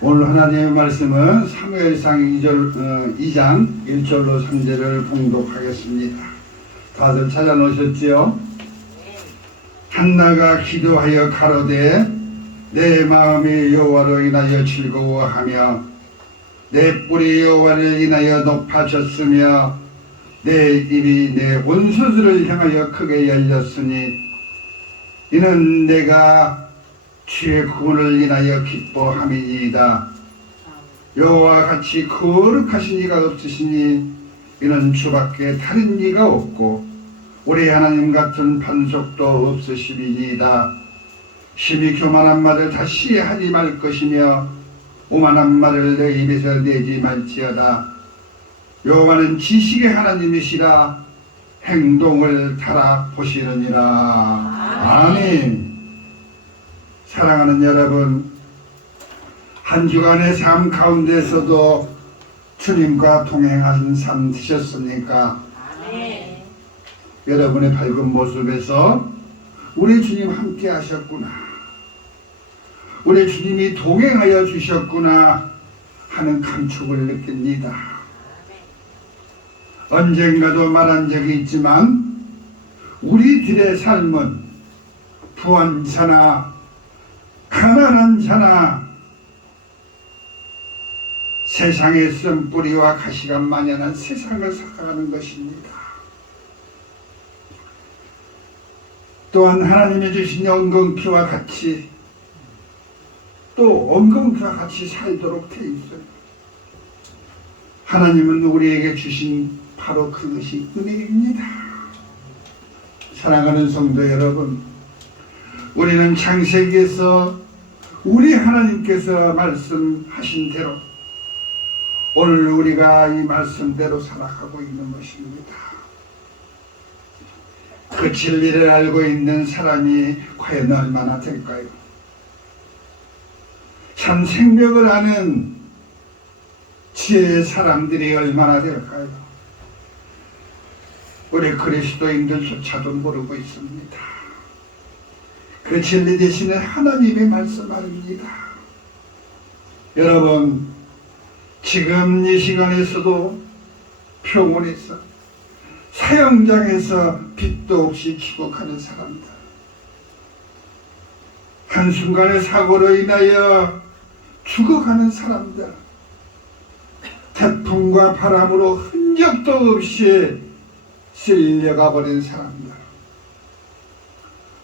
오늘 하나님의 말씀은 사무엘상 2장 1절로 3절을 봉독하겠습니다. 다들 찾아놓으셨지요? 한나가 기도하여 가로되 내 마음이 여호와로 인하여 즐거워하며 내 뿔이 여호와를 인하여 높아졌으며 내 입이 내 원수들을 향하여 크게 열렸으니 이는 내가 주의 구원을 인하여 기뻐함이니이다. 여호와 같이 거룩하신 이가 없으시니 이는 주밖에 다른 이가 없고 우리 하나님 같은 반석도 없으심이니이다. 심히 교만한 말을 다시 하지 말 것이며 오만한 말을 내 입에서 내지 말지어다. 여호와는 지식의 하나님이시라 행동을 달아보시느니라. 아멘. 사랑하는 여러분, 한 주간의 삶 가운데서도 주님과 동행하신 삶 되셨습니까? 네. 여러분의 밝은 모습에서 우리 주님 함께 하셨구나, 우리 주님이 동행하여 주셨구나 하는 감촉을 느낍니다. 언젠가도 말한 적이 있지만 우리들의 삶은 부한 자나 가난한 자나 세상의 쓴뿌리와 가시가 만연한 세상을 살아가는 것입니다. 또한 하나님이 주신 엉겅퀴와 같이 또 엉겅퀴와 같이 살도록 돼 있어요. 하나님은 우리에게 주신 바로 그것이 은혜입니다. 사랑하는 성도 여러분, 우리는 창세기에서 우리 하나님께서 말씀하신 대로 오늘 우리가 이 말씀대로 살아가고 있는 것입니다. 그 진리를 알고 있는 사람이 과연 얼마나 될까요? 참 생명을 아는 지혜의 사람들이 얼마나 될까요? 우리 그리스도인들조차도 모르고 있습니다. 그 진리 되시는 하나님의 말씀 아닙니다. 여러분, 지금 이 시간에서도 평온에서 사형장에서 빛도 없이 추국하는 사람들, 한순간의 사고로 인하여 죽어가는 사람들, 태풍과 바람으로 흔적도 없이 쓸려가 버린 사람들,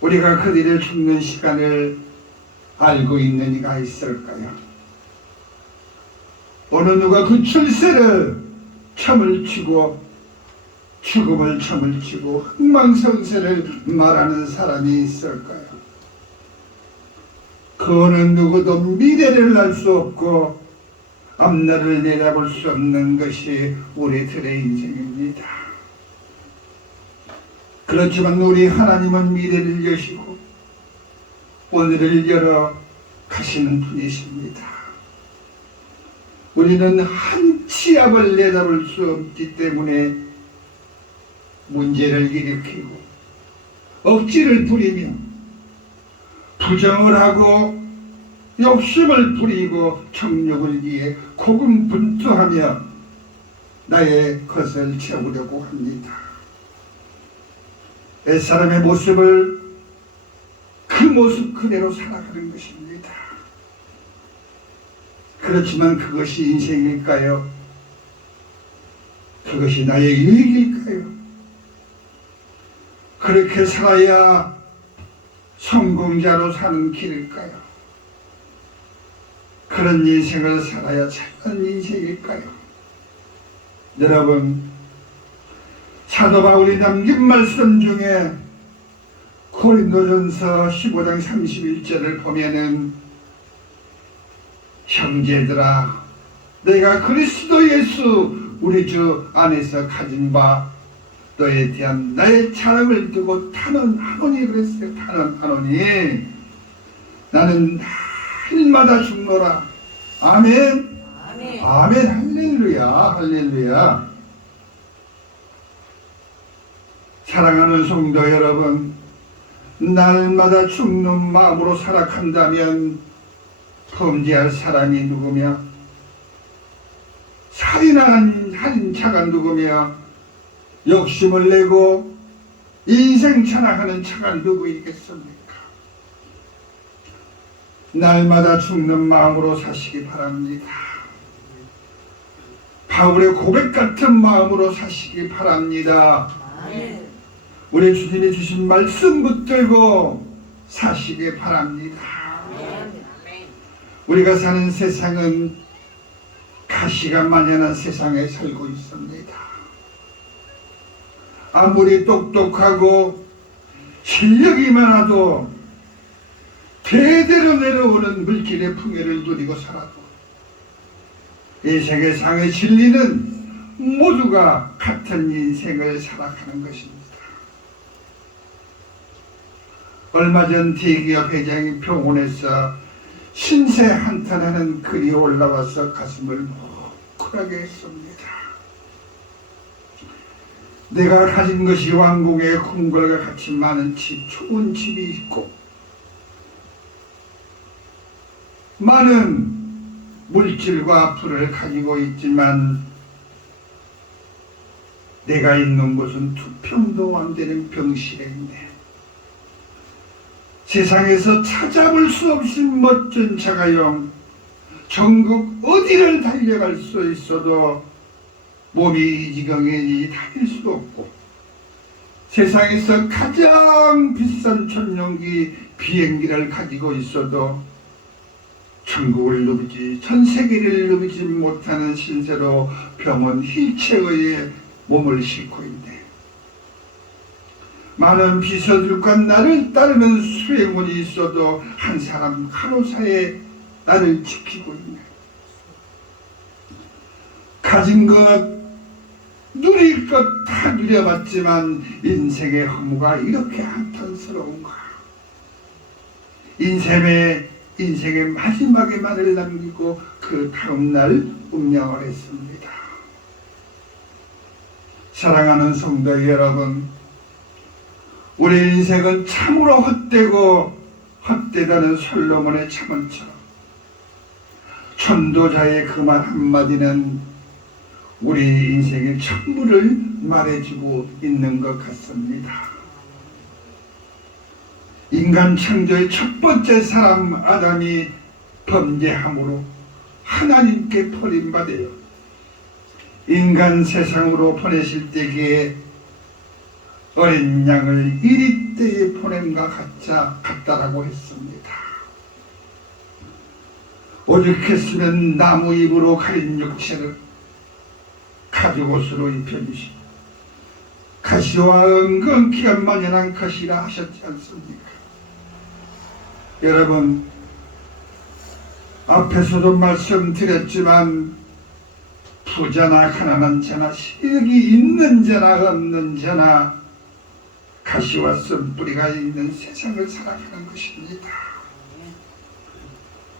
우리가 그들의 죽는 시간을 알고 있는 이가 있을까요? 어느 누가 그 출세를 첨을 치고 죽음을 첨을 치고 흥망성쇠를 말하는 사람이 있을까요? 그 어느 누구도 미래를 알 수 없고 앞날을 내다볼 수 없는 것이 우리들의 인생입니다. 그렇지만 우리 하나님은 미래를 여시고 오늘을 열어 가시는 분이십니다. 우리는 한 치 앞을 내다볼 수 없기 때문에 문제를 일으키고 억지를 부리며 부정을 하고 욕심을 부리고 정욕을 위해 고군분투하며 나의 것을 채우려고 합니다. 옛사람의 모습을 그 모습 그대로 살아가는 것입니다. 그렇지만 그것이 인생일까요? 그것이 나의 유익일까요? 그렇게 살아야 성공자로 사는 길일까요? 그런 인생을 살아야 참된 인생일까요? 여러분, 사도 바울이 남긴 말씀 중에 고린도전서 15장 31절을 보면은 형제들아, 내가 그리스도 예수 우리 주 안에서 가진 바 너에 대한 나의 자랑을 두고 탄원하노니 그랬어요. 탄원하노니 나는 날마다 죽노라. 아멘. 아멘. 아멘. 할렐루야. 할렐루야. 사랑하는 성도 여러분, 날마다 죽는 마음으로 살아간다면 범죄할 사람이 누구며 살인한 자가 누구며 욕심을 내고 인생 철학하는 자가 누구이겠습니까? 날마다 죽는 마음으로 사시기 바랍니다. 바울의 고백 같은 마음으로 사시기 바랍니다. 우리 주님이 주신 말씀 붙들고 사시기 바랍니다. 우리가 사는 세상은 가시가 만연한 세상에 살고 있습니다. 아무리 똑똑하고 실력이 많아도 대대로 내려오는 물질의 풍요를 누리고 살아도 이 세계상의 진리는 모두가 같은 인생을 살아가는 것입니다. 얼마 전 대기업 회장이 병원에서 신세 한탄하는 글이 올라와서 가슴을 뭉클하게 했습니다. 내가 가진 것이 왕궁의 궁궐과 같이 많은 집, 좋은 집이 있고 많은 물질과 부를 가지고 있지만 내가 있는 곳은 두 평도 안 되는 병실에 있네. 세상에서 찾아볼 수 없이 멋진 자가용 전국 어디를 달려갈 수 있어도 몸이 이 지경에 다닐 수도 없고 세상에서 가장 비싼 전용기 비행기를 가지고 있어도 천국을 누비지 전 세계를 누비지 못하는 신세로 병원 휠체어에 몸을 싣고 있네. 많은 비서들과 나를 따르는 수행원이 있어도 한 사람 간호사에 나를 지키고 있네. 가진 것 누릴 것 다 누려봤지만 인생의 허무가 이렇게 한탄스러운가. 인생의 마지막에 말을 남기고 그 다음날 운명을 했습니다. 사랑하는 성도 여러분, 우리 인생은 참으로 헛되고 헛되다는 솔로몬의 잠언처럼 천도자의 그 말 한마디는 우리 인생의 전부를 말해주고 있는 것 같습니다. 인간 창조의 첫 번째 사람 아담이 범죄함으로 하나님께 버림받아요. 인간 세상으로 보내실 때에 어린 양을 1리 보냄과 같다라고 했습니다. 오죽했으면 나무 잎으로 가린 육체를 가죽옷으로 입혀주시고 가시와 은근기가 만연한 것이라 하셨지 않습니까? 여러분, 앞에서도 말씀드렸지만 부자나 가난한 자나 실력이 있는 자나 없는 자나 가시와 쓴뿌리가 있는 세상을 살아가는 것입니다.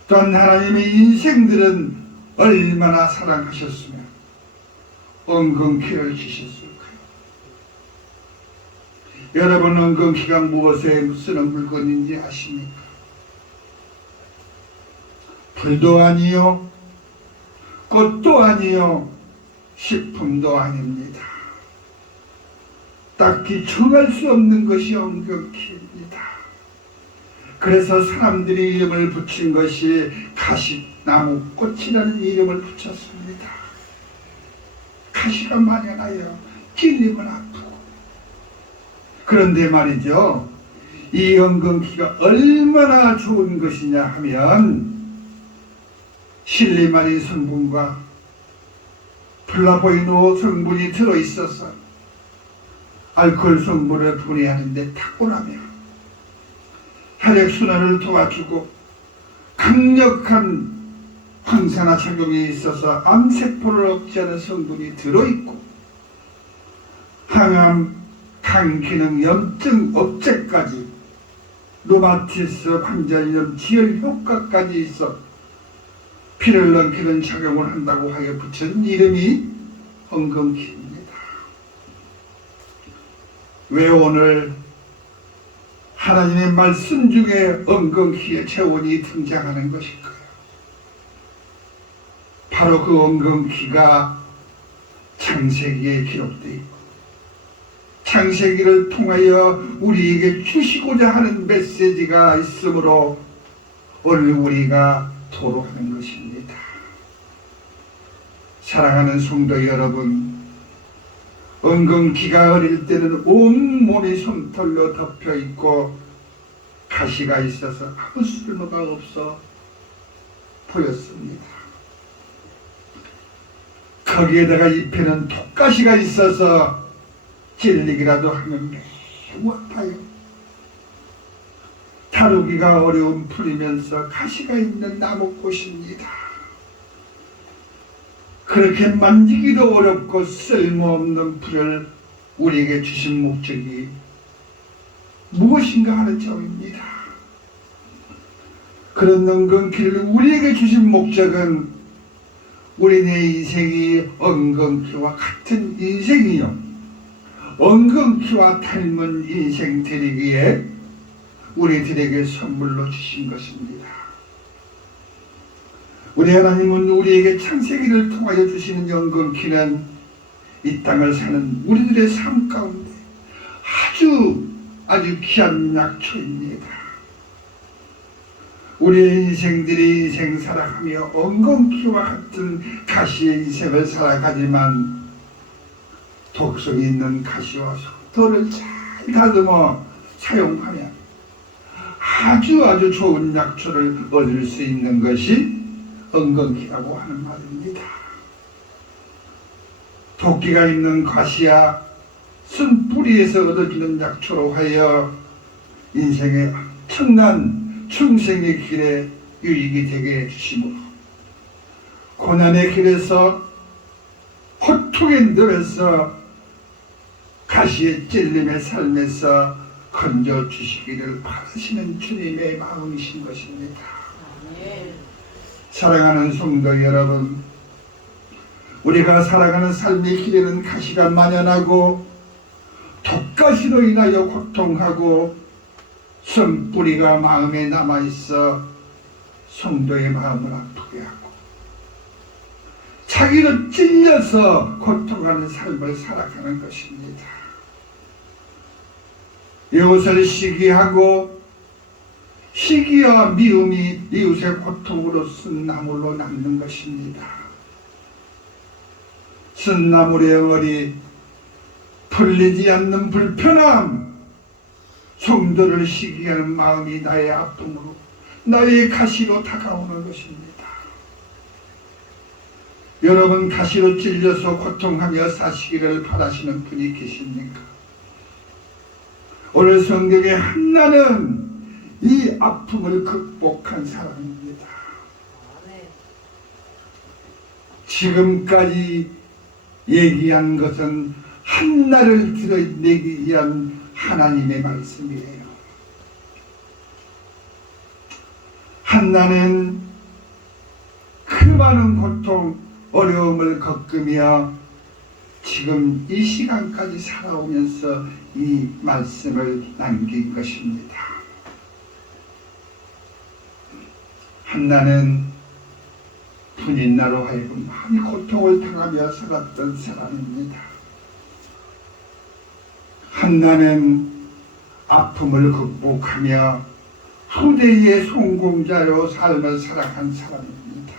또한 하나님의 인생들은 얼마나 사랑하셨으며 엉겅퀴를 주셨을까요? 여러분, 엉겅퀴가 무엇에 쓰는 물건인지 아십니까? 불도 아니요, 꽃도 아니요, 식품도 아닙니다. 딱히 정할 수 없는 것이 엉겅퀴입니다. 그래서 사람들이 이름을 붙인 것이 가시나무 꽃이라는 이름을 붙였습니다. 가시가 만연하여 찔리면 아프고. 그런데 말이죠, 이 엉겅퀴가 얼마나 좋은 것이냐 하면 실리마린 성분과 플라보이노 성분이 들어있어서 알코올 성분을 분해하는 데 탁월하며 혈액순환을 도와주고 강력한 항산화 작용이 있어서 암세포를 억제하는 성분이 들어있고 항암, 강기능, 염증 억제까지 루마티스, 관절염, 지혈 효과까지 있어 피를 넘기는 작용을 한다고 하여 붙인 이름이 엉겅퀴입니다. 왜 오늘 하나님의 말씀 중에 엉겅퀴의 체온이 등장하는 것일까요? 바로 그 엉겅퀴가 창세기에 기록되어 있고 창세기를 통하여 우리에게 주시고자 하는 메시지가 있으므로 오늘 우리가 토로하는 것입니다. 사랑하는 성도 여러분, 엉겅퀴가 어릴 때는 온몸이 솜털로 덮여 있고 가시가 있어서 아무 쓸모가 없어 보였습니다. 거기에다가 잎에는 독가시가 있어서 찔리기라도 하면 매우 아파요. 다루기가 어려운 풀이면서 가시가 있는 나무꽃입니다. 그렇게 만지기도 어렵고 쓸모없는 풀을 우리에게 주신 목적이 무엇인가 하는 점입니다. 그런 엉겅퀴를 우리에게 주신 목적은 우리네 인생이 엉겅퀴와 같은 인생이요 엉겅퀴와 닮은 인생 되리기에 우리들에게 선물로 주신 것입니다. 우리 하나님은 우리에게 창세기를 통하여 주시는 엉겅퀴는 이 땅을 사는 우리들의 삶 가운데 아주 귀한 약초입니다. 우리의 인생들이 인생 살아가며 엉겅퀴와 같은 가시의 인생을 살아가지만 독성이 있는 가시와 속도를 잘 다듬어 사용하면 아주 좋은 약초를 얻을 수 있는 것이 엉겅퀴라고 하는 말입니다. 도끼가 있는 가시야 쓴 뿌리에서 얻어지는 약초로 하여 인생의 엄청난 충생의 길에 유익이 되게 해주시므로 고난의 길에서 고통의 늪에서 가시의 찔림의 삶에서 건져주시기를 바라시는 주님의 마음이신 것입니다. 사랑하는 성도 여러분, 우리가 살아가는 삶의 길에는 가시가 만연하고 독가시로 인하여 고통하고 선뿌리가 마음에 남아있어 성도의 마음을 아프게 하고 자기로 찔려서 고통하는 삶을 살아가는 것입니다. 이웃을 시기하고 시기와 미움이 이웃의 고통으로 쓴 나물로 남는 것입니다. 쓴 나물의 엉어리, 풀리지 않는 불편함, 성도를 시기하는 마음이 나의 아픔으로 나의 가시로 다가오는 것입니다. 여러분 가시로 찔려서 고통하며 사시기를 바라시는 분이 계십니까? 오늘 성경의 한나는 이 아픔을 극복한 사람입니다. 지금까지 얘기한 것은 한나를 드러내기 위한 하나님의 말씀이에요. 한나는 그 많은 고통, 어려움을 겪으며 지금 이 시간까지 살아오면서 이 말씀을 남긴 것입니다. 한나는 분인나로 하여금 많이 고통을 당하며 살았던 사람입니다. 한나는 아픔을 극복하며 후대의 성공자로 삶을 살아간 사람입니다.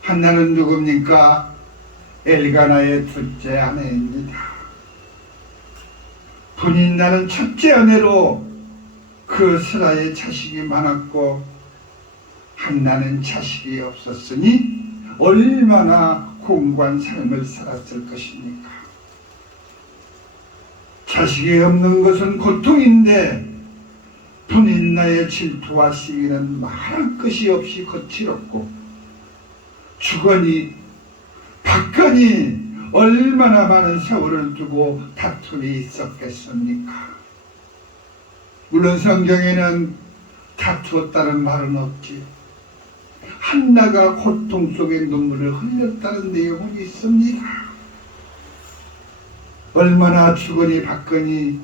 한나는 누굽니까? 엘가나의 둘째 아내입니다. 분인나는 첫째 아내로 그 스라에 자식이 많았고 한나는 자식이 없었으니 얼마나 공고한 삶을 살았을 것입니까? 자식이 없는 것은 고통인데 분인나의 질투와 시기는 말할 것이 없이 거칠었고 주거니 박거니 얼마나 많은 세월을 두고 다툼이 있었겠습니까? 물론 성경에는 다투었다는 말은 없지. 한나가 고통 속에 눈물을 흘렸다는 내용은 있습니다. 얼마나 주거니 받거니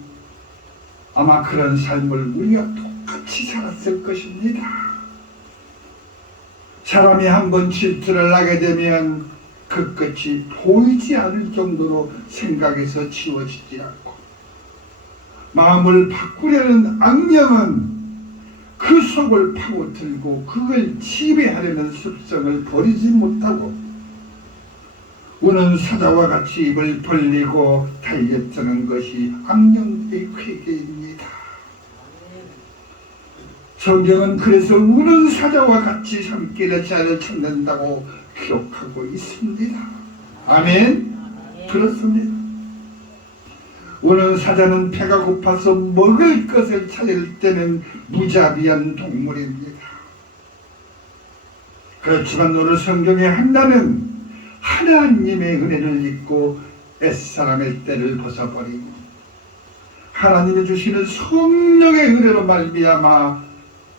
아마 그런 삶을 우리가 똑같이 살았을 것입니다. 사람이 한번 질투를 하게 되면 그 끝이 보이지 않을 정도로 생각에서 지워지지 않고, 마음을 바꾸려는 악령은 그 속을 파고들고 그걸 지배하려는 습성을 버리지 못하고 우는 사자와 같이 입을 벌리고 달려드는 것이 악령의 회개입니다. 성경은 그래서 우는 사자와 같이 손길의 자를 찾는다고 기록하고 있습니다. 아멘. 그렇습니다. 우는 사자는 배가 고파서 먹을 것을 찾을 때는 무자비한 동물입니다. 그렇지만 오늘 성경에 한나는 하나님의 은혜를 잊고 옛사람의 때를 벗어버리고 하나님이 주시는 성령의 은혜로 말미암아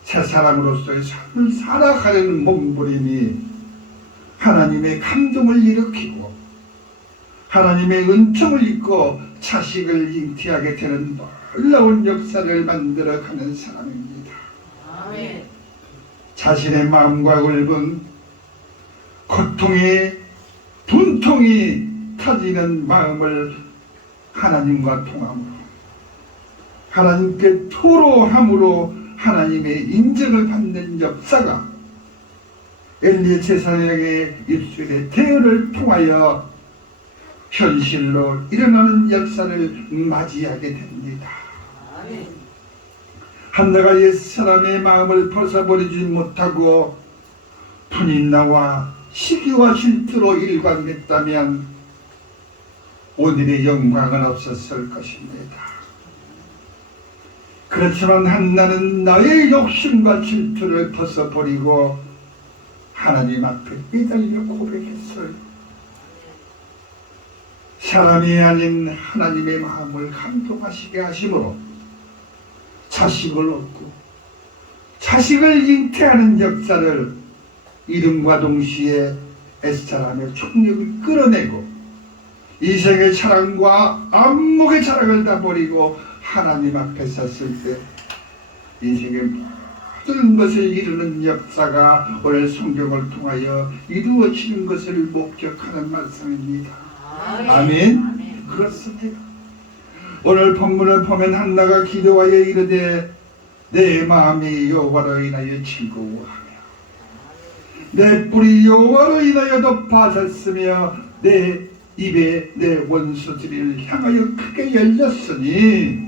새 사람으로서의 삶을 살아가려는 몸부림이 하나님의 감동을 일으키고 하나님의 은총을 잊고 자식을 잉태하게 되는 놀라운 역사를 만들어가는 사람입니다. 아멘. 자신의 마음과 울분, 고통이 분통이 터지는 마음을 하나님과 통함으로 하나님께 토로함으로 하나님의 인정을 받는 역사가 엘리 제사장의 입술의 대언을 통하여 현실로 일어나는 역사를 맞이하게 됩니다. 한나가 옛사람의 마음을 벗어버리지 못하고 분인나와 시기와 질투로 일관했다면 오늘의 영광은 없었을 것입니다. 그렇지만 한나는 나의 욕심과 질투를 벗어버리고 하나님 앞에 매달려 고백했어요. 사람이 아닌 하나님의 마음을 감동하시게 하심으로 자식을 얻고 자식을 잉태하는 역사를 이름과 동시에 옛사람의 총력을 끌어내고 이생의 자랑과 안목의 자랑을 다 버리고 하나님 앞에 섰을 때 인생의 모든 것을 이루는 역사가 오늘 성경을 통하여 이루어지는 것을 목격하는 말씀입니다. 아멘. 그렇습니다. 오늘 본문을 보면 한나가 기도하여 이르되 내 마음이 여호와로 인하여 즐거워하며 내 뿔이 여호와로 인하여 높아졌으며 내 입에 내 원수들을 향하여 크게 열렸으니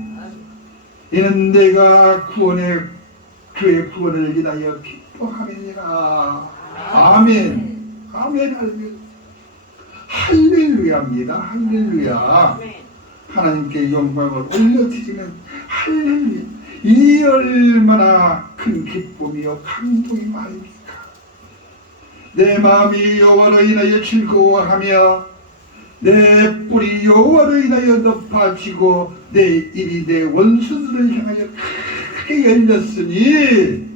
이는 내가 그의 구원을 인하여 기뻐하느니라. 아멘. 아멘. 아멘. 할렐루야입니다. 할렐루야. 하나님께 영광을 올려드리는 할렐루야. 이 얼마나 큰 기쁨이요 감동이 말입니까? 내 마음이 여호와로 인하여 즐거워하며 내 뿔이 여호와로 인하여 높아지고 내 입이 내 원수들을 향하여 크게 열렸으니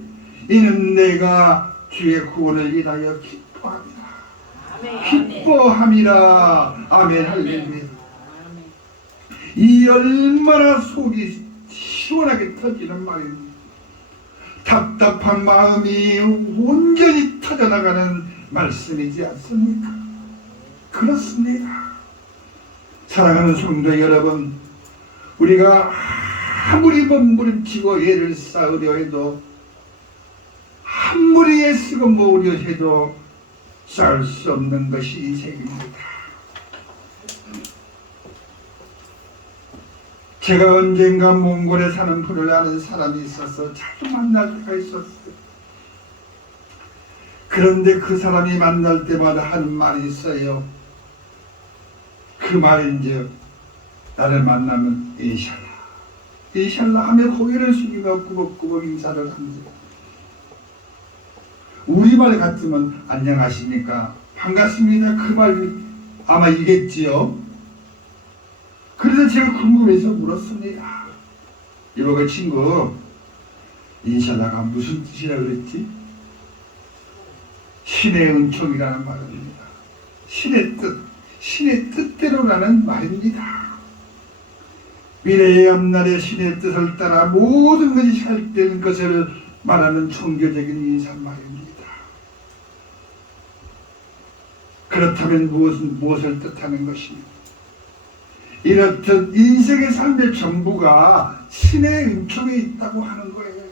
이는 내가 주의 구원을 인하여 기뻐합니다. 기뻐함이라. 아멘. 할렐루야. 이 얼마나 속이 시원하게 터지는 말입니다. 답답한 마음이 온전히 터져나가는 말씀이지 않습니까? 그렇습니다. 사랑하는 성도 여러분, 우리가 아무리 몸부림치고 애를 쌓으려 해도 아무리 애쓰고 모으려 해도 쌓을 수 없는 것이 인생입니다. 제가 언젠가 몽골에 사는 분을 아는 사람이 있어서 자주 만날 때가 있었어요. 그런데 그 사람이 만날 때마다 하는 말이 있어요. 그 말인즉 나를 만나면 인샬라 인샬라 하며 고개를 숙이며 꾸벅꾸벅 인사를 합니다. 우리말 같으면 안녕하십니까 반갑습니다 그 말 아마 이겠지요. 그래서 제가 궁금해서 물었습니다. 이보게 친구, 인샬라가 무슨 뜻이라 그랬지? 신의 은총이라는 말입니다. 신의 뜻, 신의 뜻대로라는 말입니다. 미래의 앞날의 신의 뜻을 따라 모든 것이 잘 되는 것을 말하는 종교적인 인사말입니다. 그렇다면 무엇을 뜻하는 것입니까? 이렇듯 인생의 삶의 전부가 신의 은총에 있다고 하는 거예요.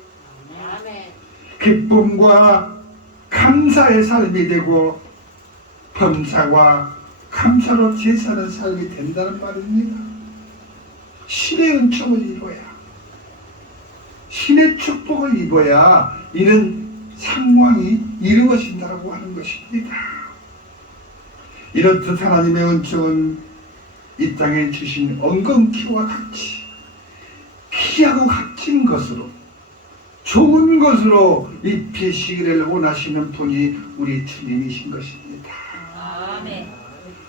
기쁨과 감사의 삶이 되고 범사와 감사로 제사는 삶이 된다는 말입니다. 신의 은총을 입어야, 신의 축복을 입어야 이런 상황이 이루어진다고 하는 것입니다. 이렇듯 하나님의 은총은 이 땅에 주신 엉겅퀴와 같이 귀하고 값진 것으로, 좋은 것으로 입히시기를 원하시는 분이 우리 주님이신 것입니다. 아멘.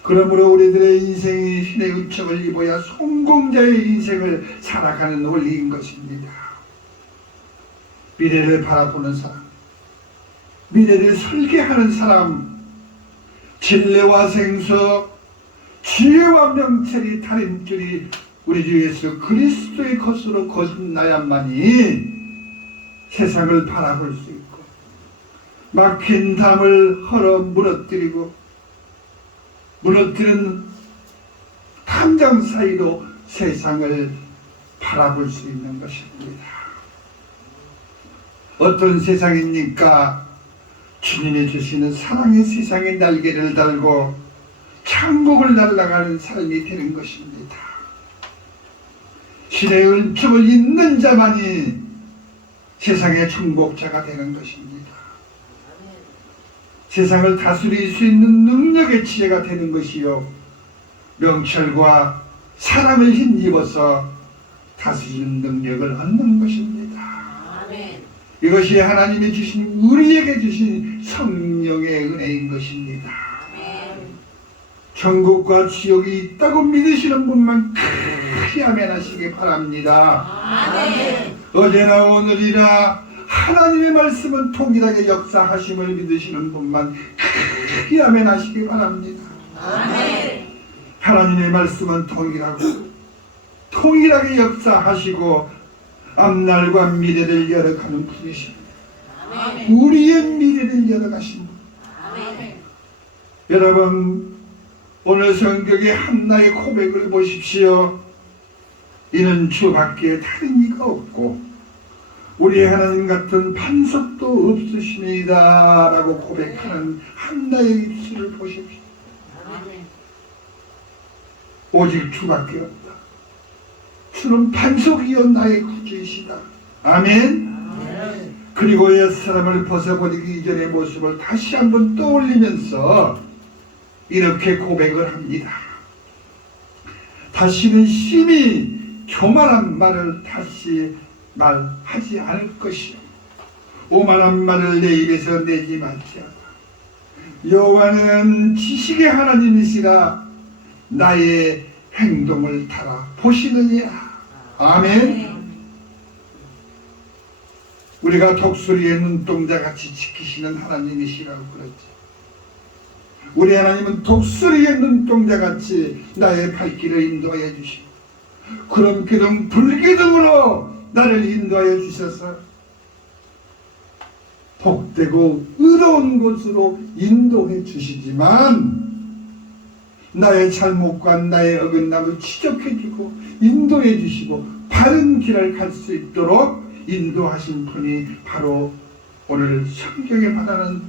그러므로 우리들의 인생이 신의 은총을 입어야 성공자의 인생을 살아가는 원리인 것입니다. 미래를 바라보는 사람, 미래를 설계하는 사람, 진리와 생수, 지혜와 명철이 달인줄이 우리 주 예수 그리스도의 것으로 거듭나야만이 세상을 바라볼 수 있고, 막힌 담을 헐어 무너뜨리는 탐정 사이로 세상을 바라볼 수 있는 것입니다. 어떤 세상입니까? 주님이 주시는 사랑의 세상에 날개를 달고 천국을 날아가는 삶이 되는 것입니다. 신의 은총을 입는 자만이 세상의 충복자가 되는 것입니다. 세상을 다스릴 수 있는 능력의 지혜가 되는 것이요, 명철과 사랑을 힘입어서 다스리는 능력을 얻는 것입니다. 아멘. 이것이 하나님이 주신, 우리에게 주신 성령의 은혜인 것입니다. 아멘. 천국과 지옥이 있다고 믿으시는 분만 크게 아멘 하시기 바랍니다. 아멘. 어제나 오늘이나 하나님의 말씀은 통일하게 역사하심을 믿으시는 분만 크게 아멘 하시기 바랍니다. 아멘. 하나님의 말씀은 통일하게 역사하시고 앞날과 미래를 열어가는 분이십니다. 아멘. 우리의 미래를 열어가신 분. 아멘. 여러분, 오늘 성경의 한나의 고백을 보십시오. 이는 주밖에 다른 이가 없고 우리 하나님 같은 반석도 없으시니이다 라고 고백하는 한나의 입술을 보십시오. 아멘. 오직 주밖에 없다. 주는 반석이여 나의 구주이시다. 아멘. 아멘. 그리고 옛사람을 벗어버리기 이전의 모습을 다시 한번 떠올리면서 이렇게 고백을 합니다. 다시는 심히 교만한 말을 다시 말하지 않을 것이요, 오만한 말을 내 입에서 내지 말지어다. 여호와는 지식의 하나님이시라 나의 행동을 따라 보시느니라. 아멘. 우리가 독수리의 눈동자같이 지키시는 하나님이시라고 그랬지. 우리 하나님은 독수리의 눈동자같이 나의 발길을 인도하여 주시고 그런 기둥 불기둥으로 나를 인도하여 주셔서 복되고 의로운 곳으로 인도해 주시지만 나의 잘못과 나의 어긋남을 지적해 주고 인도해 주시고 바른 길을 갈 수 있도록 인도하신 분이 바로 오늘 성경에 말하는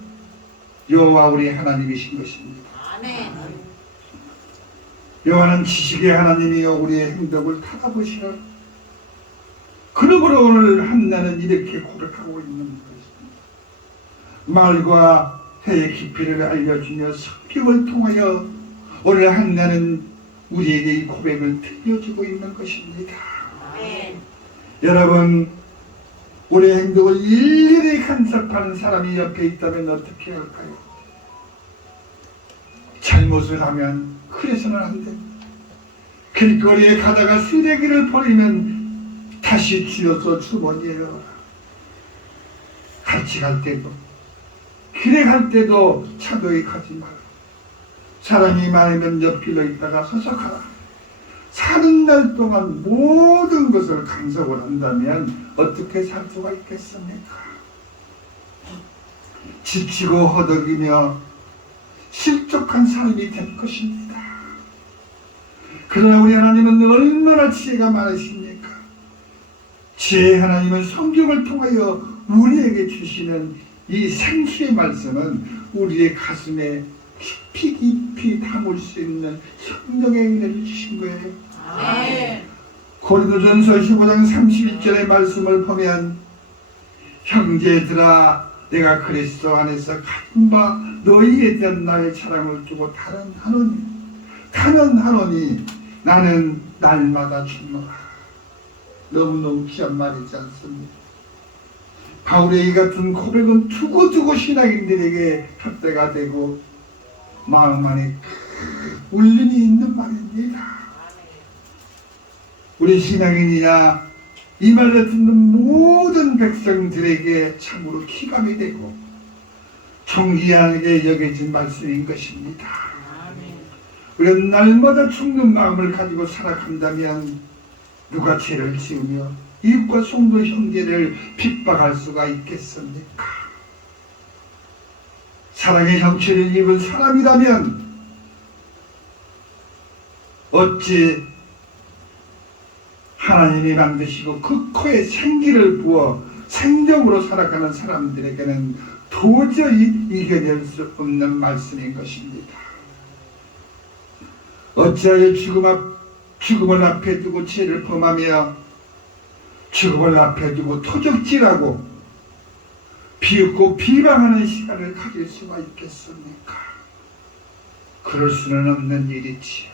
여호와 우리 하나님이신 것입니다. 아멘. 여호와는 지식의 하나님이여 우리의 행동을 찾아보시라. 그러므로 오늘 한나는 이렇게 고백하고 있는 것입니다. 말과 해의 깊이를 알려주며 성경을 통하여 오늘 한나는 우리에게 이 고백을 들려주고 있는 것입니다. 아멘. 여러분, 우리의 행동을 일일이 간섭하는 사람이 옆에 있다면 어떻게 할까요? 잘못을 하면 그래서는 안 돼. 길거리에 가다가 쓰레기를 버리면 다시 쥐어서 주머니에 넣어라. 같이 갈 때도, 길에 갈 때도 차도에 가지 마라. 사람이 많으면 옆길로 있다가 서서 가라. 사는 날 동안 모든 것을 간섭을 한다면 어떻게 살 수가 있겠습니까? 지치고 허덕이며 실족한 사람이 될 것입니다. 그러나 우리 하나님은 얼마나 지혜가 많으십니까? 지혜 하나님은 성경을 통하여 우리에게 주시는 이 생수의 말씀은 우리의 가슴에 깊이 깊이 담을 수 있는 성령의 은혜를 주신 거예요. 아멘. 고린도전서 15장 31절의 말씀을 보면 형제들아 내가 그리스도 안에서 가진 바 너희에 대한 나의 자랑을 두고 단언하노니 나는 날마다 죽노라. 너무너무 귀한 말이지 않습니까? 바울의 이 같은 고백은 두고두고 신앙인들에게 홧대가 되고 마음 안에 울림이 있는 말입니다. 우리 신앙인이나 이 말을 듣는 모든 백성들에게 참으로 기감이 되고 존귀하게 여겨진 말씀인 것입니다. 우리는 날마다 죽는 마음을 가지고 살아간다면 누가 죄를 지으며 이웃과 성도 형제를 핍박할 수가 있겠습니까? 사랑의 형체를 입은 사람이라면 어찌 하나님이 만드시고 그 코에 생기를 부어 생명으로 살아가는 사람들에게는 도저히 이겨낼 수 없는 말씀인 것입니다. 어찌하여 죽음을 앞에 두고 죄를 범하며 죽음을 앞에 두고 토적질하고 비웃고 비방하는 시간을 가질 수가 있겠습니까? 그럴 수는 없는 일이지요.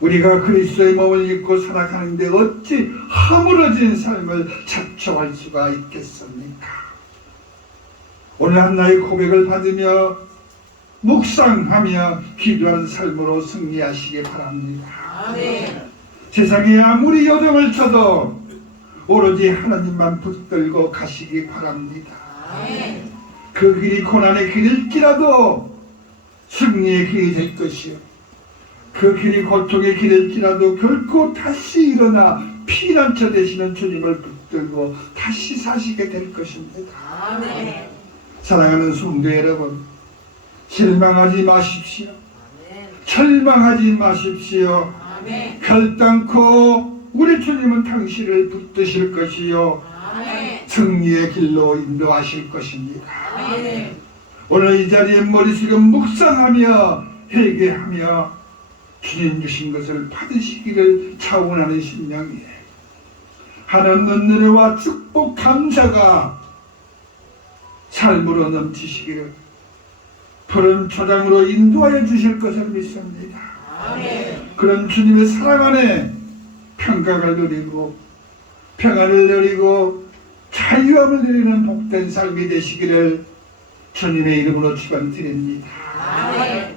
우리가 그리스도의 몸을 입고 살아가는데 어찌 허물어진 삶을 자초할 수가 있겠습니까? 오늘 한나의 고백을 받으며 묵상하며 기도하는 삶으로 승리하시기 바랍니다. 아멘. 세상에 아무리 요정을 쳐도 오로지 하나님만 붙들고 가시기 바랍니다. 아멘. 그 길이 고난의 길일지라도 승리의 길이 될 것이요 그 길이 고통의 길일지라도 결코 다시 일어나 피난처 되시는 주님을 붙들고 다시 사시게 될 것입니다. 아멘. 사랑하는 성도 여러분, 실망하지 마십시오. 아멘. 절망하지 마십시오. 아멘. 결단코 우리 주님은 당신을 붙드실 것이요 아멘. 승리의 길로 인도하실 것입니다. 아멘. 오늘 이 자리에 머릿속에 묵상하며 회개하며 주님 주신 것을 받으시기를 차원하는 심령이에요. 하나님의 은혜와 축복 감사가 삶으로 넘치시기를 푸른 초장으로 인도하여 주실 것을 믿습니다. 아멘. 그런 주님의 사랑 안에 평강을 누리고 평안을 누리고 자유함을 누리는 복된 삶이 되시기를 주님의 이름으로 축원드립니다. 아멘.